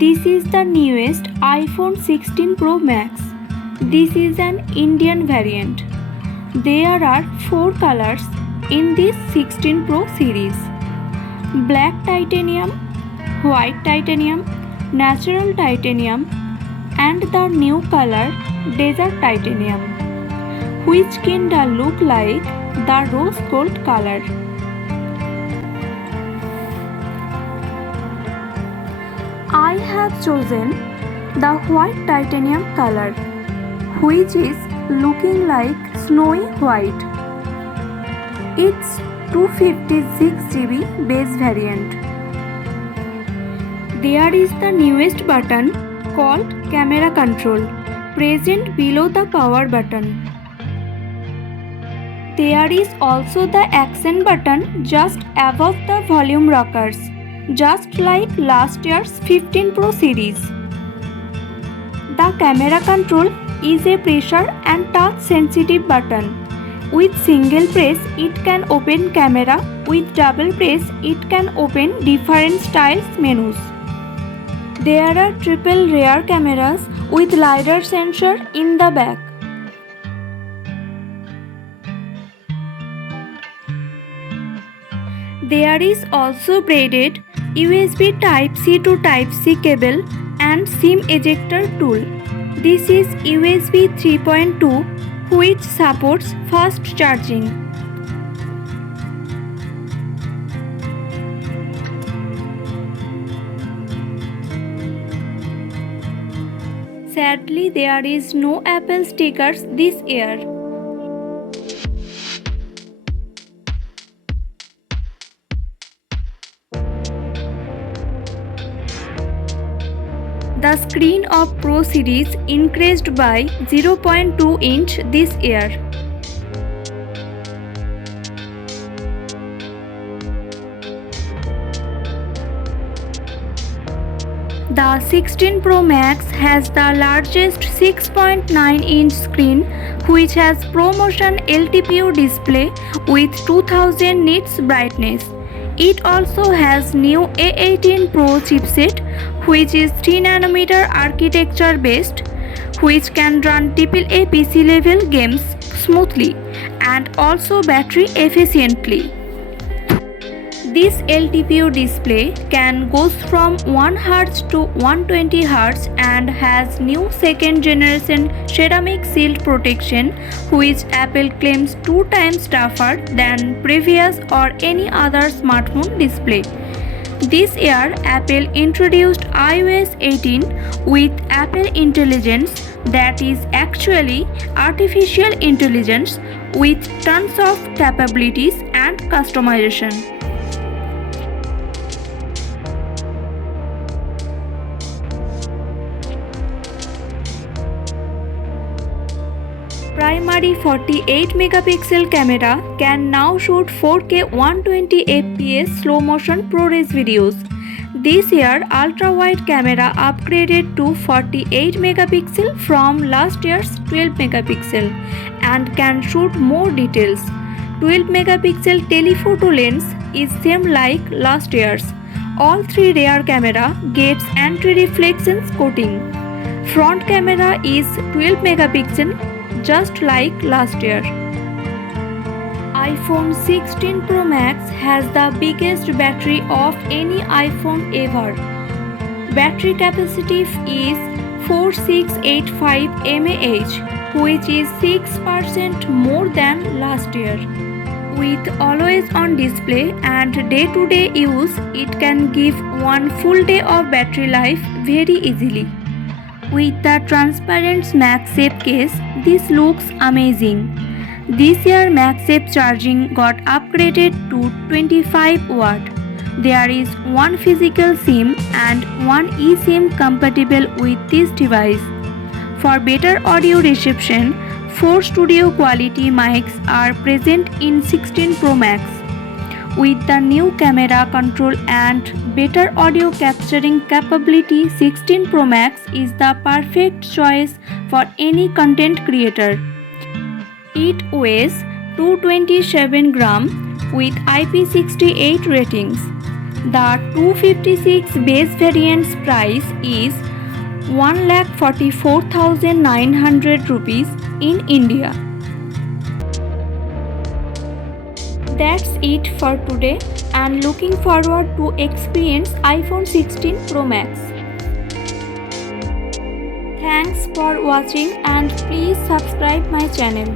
This is the newest iPhone 16 Pro Max. This is an Indian variant. There are 4 colors in this 16 Pro series: black titanium, white titanium, natural titanium, and the new color desert titanium, which kinda look like the rose gold color. I have chosen the white titanium color, which is looking like snowy white. It's 256 GB base variant. There is the newest button called camera control, present below the power button. There is also the accent button just above the volume rockers, just like last year's 15 Pro series. The camera control is a pressure and touch sensitive button. With single press it can open camera, with double press it can open different styles menus. There are triple rear cameras with LiDAR sensor in the back. There is also braided USB Type-C to Type-C cable and SIM ejector tool. This is USB 3.2, which supports fast charging. Sadly, there is no Apple stickers this year. The screen of Pro series increased by 0.2 inch this year. The 16 Pro Max has the largest 6.9 inch screen, which has ProMotion LTPO display with 2000 nits brightness. It also has new A18 Pro chipset, which is 3nm architecture based, which can run AAA PC level games smoothly and also battery efficiently. This LTPO display can goes from 1Hz to 120Hz and has new second generation ceramic shield protection, which Apple claims 2 times tougher than previous or any other smartphone display. This year, Apple introduced iOS 18 with Apple Intelligence, that is actually artificial intelligence with tons of capabilities and customization. Primary 48 megapixel camera can now shoot 4K 120 fps slow motion ProRes videos. This year, ultra wide camera upgraded to 48 megapixel from last year's 12 megapixel and can shoot more details. 12 megapixel telephoto lens is same like last year's. All 3 rear camera gets anti-reflections coating. Front camera is 12 megapixel, just like last year. iPhone 16 Pro Max has the biggest battery of any iPhone ever. Battery capacity is 4685 mAh, which is 6% more than last year. With always on display and day-to-day use, it can give one full day of battery life very easily. With the transparent MagSafe case, this looks amazing. This year MagSafe charging got upgraded to 25 watt. There is one physical SIM and one eSIM compatible with this device. For better audio reception, 4 studio quality mics are present in 16 Pro Max. With the new camera control and better audio capturing capability, 16 Pro Max is the perfect choice for any content creator. It weighs 227 grams with IP68 ratings. The 256 base variant's price is 1,44,900 rupees in India. That's it for today, and looking forward to experience iPhone 16 Pro Max. Thanks for watching and please subscribe my channel.